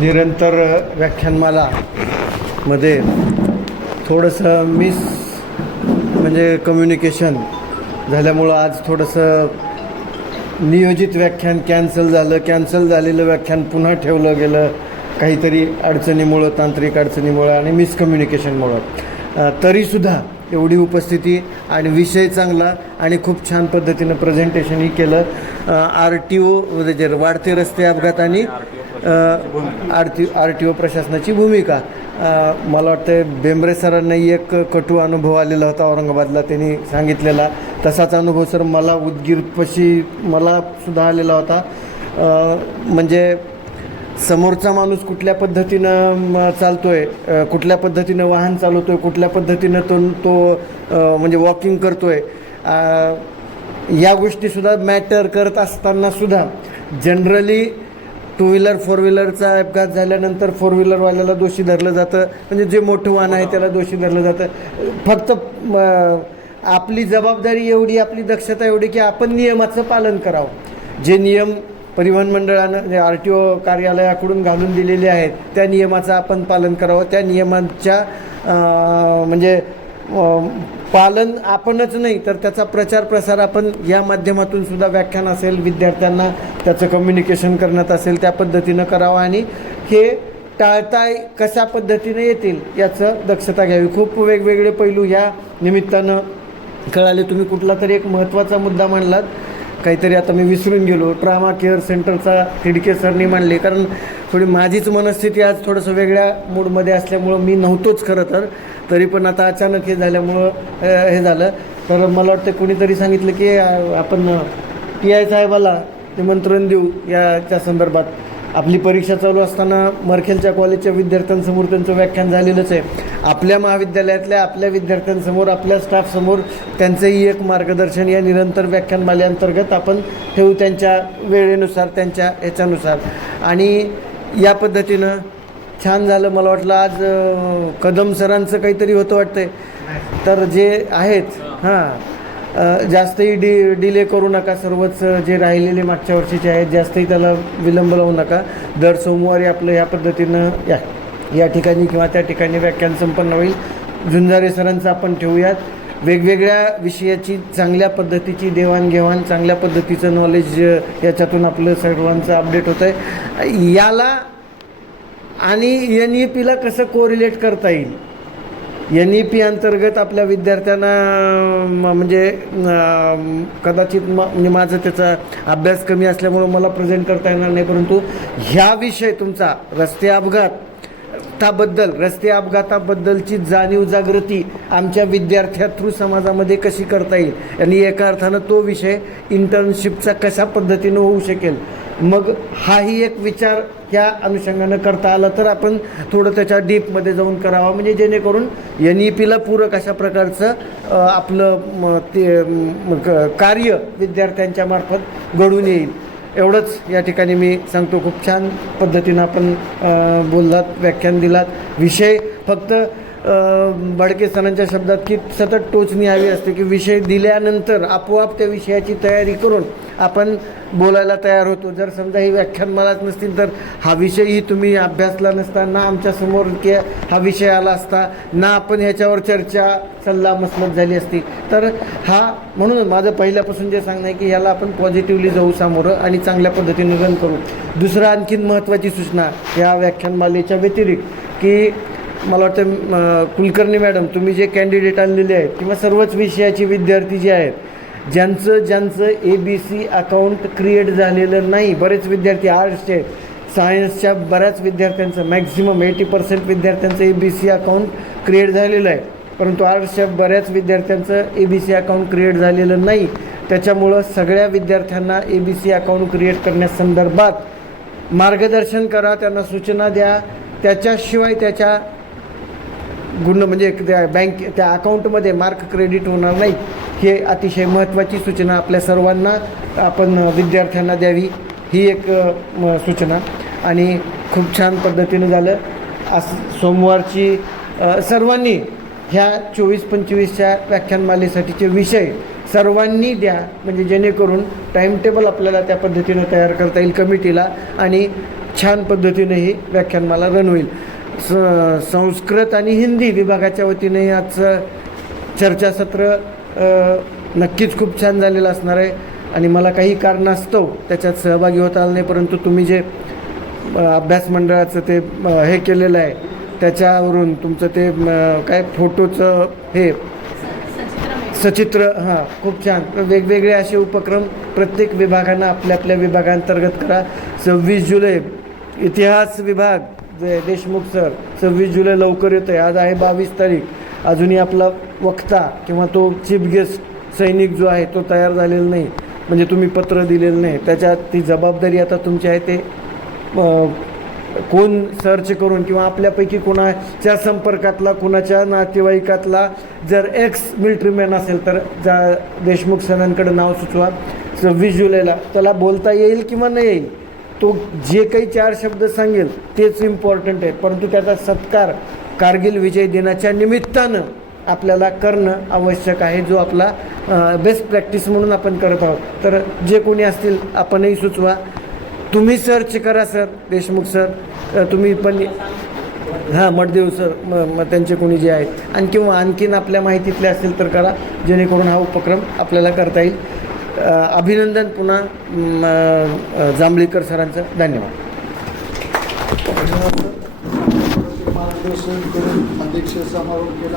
निरंतर व्याख्यानमाला मध्ये थोडंसं मिस म्हणजे कम्युनिकेशन झाल्यामुळं आज थोडंसं नियोजित व्याख्यान कॅन्सल झालं. कॅन्सल झालेलं व्याख्यान पुन्हा ठेवलं गेलं. काहीतरी अडचणीमुळं तांत्रिक अडचणीमुळं आणि मिसकम्युनिकेशनमुळं तरीसुद्धा एवढी उपस्थिती आणि विषय चांगला आणि खूप छान पद्धतीनं प्रेझेंटेशनही केलं. आर टी ओ म्हणजे वाढते रस्ते अपघात आणि R T R T O प्रशासनाची भूमिका. मला वाटतं बेंबरे सरांनाही एक कटू अनुभव आलेला होता औरंगाबादला. त्यांनी सांगितलेला तसाच अनुभव सर मला उदगीरपशी मला सुद्धा आलेला होता. म्हणजे समोरचा माणूस कुठल्या पद्धतीनं म, चालतोय कुठल्या पद्धतीनं वाहन चालवतोय कुठल्या पद्धतीनं तो तो म्हणजे वॉकिंग करतोय आहे या गोष्टीसुद्धा मॅटर करत असताना सुद्धा जनरली टू व्हीलर फोर व्हीलरचा अपघात झाल्यानंतर फोर व्हीलरवाल्याला दोषी धरलं जातं. म्हणजे जे मोठं वाहन आहे त्याला दोषी धरलं जातं. फक्त आपली जबाबदारी एवढी आपली दक्षता एवढी की आपण नियमाचं पालन करावं. जे नियम परिवहन मंडळानं आर टी ओ कार्यालयाकडून घालून दिलेले आहेत त्या नियमाचं आपण पालन करावं. त्या नियमांच्या म्हणजे पालन आपणच नाही तर त्याचा प्रचार प्रसार आपण या माध्यमातून सुद्धा व्याख्यान असेल विद्यार्थ्यांना त्याचं कम्युनिकेशन करण्यात असेल त्या पद्धतीनं करावं. आणि हे टाळताय कशा पद्धतीने येतील याचं दक्षता घ्यावी. खूप वेगवेगळे पैलू ह्या निमित्तानं कळाले. तुम्ही कुठला तरी एक महत्त्वाचा मुद्दा मांडलात. काहीतरी आता मी विसरून गेलो. ट्रामा केअर सेंटरचा तिडके सरनी मांडले. कारण थोडी माझीच मनस्थिती आज थोडंसं वेगळ्या मूडमध्ये असल्यामुळं मी नव्हतोच खरं तर. तरी पण आता अचानक हे झाल्यामुळं हे झालं. तर मला वाटतं कोणीतरी सांगितलं की आपण पी आय साहेबाला निमंत्रण देऊ याच्या संदर्भात. आपली परीक्षा चालू असताना मरखेलच्या कॉलेजच्या विद्यार्थ्यांसमोर त्यांचं व्याख्यान झालेलंच आहे. आपल्या महाविद्यालयातल्या आपल्या विद्यार्थ्यांसमोर आपल्या स्टाफसमोर त्यांचंही एक मार्गदर्शन या निरंतर व्याख्यानमालेअंतर्गत आपण ठेवू त्यांच्या वेळेनुसार त्यांच्या ह्याच्यानुसार. आणि या पद्धतीनं छान झालं मला वाटलं आज कदम सरांचं काहीतरी होतं वाटतंय. तर जे आहेत हां जास्तही डि डिले करू नका सर्वच जे राहिलेले मागच्या वर्षीचे आहेत जास्तही त्याला विलंब लावू नका. दर सोमवारी आपलं ह्या पद्धतीनं या या ठिकाणी किंवा त्या ठिकाणी व्याख्यान संपन्न होईल. झुंजारे सरांचं आपण ठेवूयात. वेगवेगळ्या विषयाची चांगल्या पद्धतीची देवाणघेवाण चांगल्या पद्धतीचं नॉलेज याच्यातून आपलं सर्वांचं अपडेट होतं आहे याला आणि एन ई पीला कसं कोरिलेट करता येईल? एन ई पी अंतर्गत आपल्या विद्यार्थ्यांना म- म्हणजे कदाचित म म्हणजे माझं त्याचा अभ्यास कमी असल्यामुळं मला प्रेझेंट करता येणार नाही परंतु ह्या विषय तुमचा रस्ते अपघात त्याबद्दल रस्ते अपघाताबद्दलची जाणीव जागृती आमच्या विद्यार्थ्या थ्रू समाजामध्ये कशी करता येईल? आणि एका अर्थानं तो विषय इंटर्नशिपचा कशा पद्धतीनं होऊ शकेल? मग हाही एक विचार ह्या अनुषंगानं करता आला तर आपण थोडं त्याच्या डीपमध्ये जाऊन करावा. म्हणजे जेणेकरून एन ई पीला पूरक अशा प्रकारचं आपलं ते कार्य विद्यार्थ्यांच्या मार्फत घडून येईल. एवढंच या ठिकाणी मी सांगतो. खूप छान पद्धतीनं आपण बोललात व्याख्यान दिलात. विषय फक्त भडके बडके शब्दात की सतत टोचणी हवी असते की विषय दिल्यानंतर आपोआप त्या विषयाची तयारी करून आपण बोलायला तयार होतो. जर समजा ही व्याख्यान मलाच नसतील तर हा विषयही तुम्ही अभ्यासला नसता ना आमच्यासमोर की हा विषय आला असता ना आपण ह्याच्यावर चर्चा सल्ला मसलत झाली असती. तर हा म्हणून माझं पहिल्यापासून जे सांगणं आहे की ह्याला आपण पॉझिटिव्हली जाऊ सामोरं आणि चांगल्या पद्धतीने रन करू. दुसरं आणखीन महत्त्वाची सूचना या व्याख्यानमालेच्या व्यतिरिक्त की मला वाटतं कुलकर्णी मॅडम तुम्ही जे कॅन्डिडेट आणलेले आहेत किंवा सर्वच विषयाचे विद्यार्थी जे आहेत ज्यांचं ज्यांचं A B C account create झालेलं नाही बरेच विद्यार्थी आर्ट्सचे सायन्सच्या बऱ्याच विद्यार्थ्यांचं मॅक्झिमम एटी पर्सेंट विद्यार्थ्यांचं A B C account create झालेलं आहे. परंतु आर्ट्सच्या बऱ्याच विद्यार्थ्यांचं A B C account create झालेलं नाही. त्याच्यामुळं सगळ्या विद्यार्थ्यांना A B C account create करण्यासंदर्भात मार्गदर्शन करा त्यांना सूचना द्या. त्याच्याशिवाय त्याच्या गुण म्हणजे त्या बँक त्या अकाउंटमध्ये मार्क क्रेडिट होणार नाही हे अतिशय महत्त्वाची सूचना आपल्या सर्वांना आपण विद्यार्थ्यांना द्यावी ही एक म, सूचना. आणि खूप छान पद्धतीनं झालं. आज सोमवारची सर्वांनी ह्या चोवीस पंचवीसच्या व्याख्यानमालेसाठीचे विषय सर्वांनी द्या. म्हणजे जेणेकरून टाईमटेबल आपल्याला त्या पद्धतीनं तयार करता येईल कमिटीला आणि छान पद्धतीने ही व्याख्यानमाला रन होईल. स संस्कृत आणि हिंदी विभागाच्या वतीने आजचं चर्चासत्र नक्कीच खूप छान झालेलं असणार आहे. आणि मला काही कारणास्तव त्याच्यात सहभागी होता आलं नाही परंतु तुम्ही जे अभ्यास मंडळाचं ते हे केलेलं आहे त्याच्यावरून तुमचं ते काय फोटोचं हे सचित्र हां खूप छान. वेगवेगळे असे उपक्रम प्रत्येक विभागांना आपल्या आपल्या विभागांतर्गत करा. सव्वीस जुलै इतिहास विभाग देशमुख सर सव्वीस जुलै लवकर येतो आहे आज आहे बावीस तारीख. अजूनही आपला वक्ता किंवा तो चीफ गेस्ट सैनिक जो आहे तो तयार झालेला नाही. म्हणजे तुम्ही पत्र दिलेलं नाही. त्याच्यात ती जबाबदारी आता तुमची आहे ते कोण सर्च करून किंवा आपल्यापैकी कोणाच्या संपर्कातला कोणाच्या नातेवाईकातला जर एक्स मिलिटरी मॅन असेल तर जा देशमुख सरांकडे नाव सुचवा. सव्वीस जुलैला. त्याला बोलता येईल किंवा नाही येईल? तो जे काही चार शब्द सांगेल तेच इम्पॉर्टंट आहे. परंतु त्याचा सत्कार कारगिल विजय दिनाच्या निमित्तानं आपल्याला करणं आवश्यक आहे जो आपला बेस्ट प्रॅक्टिस म्हणून आपण करत आहोत. तर जे कोणी असतील आपणही सुचवा. तुम्ही सर्च करा सर देशमुख सर तुम्ही पण हां मडदेव सर म त्यांचे कोणी जे आहेत. आणि किंवा आणखीन आपल्या माहितीतले असतील तर करा. जेणेकरून हा उपक्रम आपल्याला करता येईल. अभिनंदन पुन्हा जांभळीकर सरांचं. धन्यवाद. अध्यक्ष समारोह केला.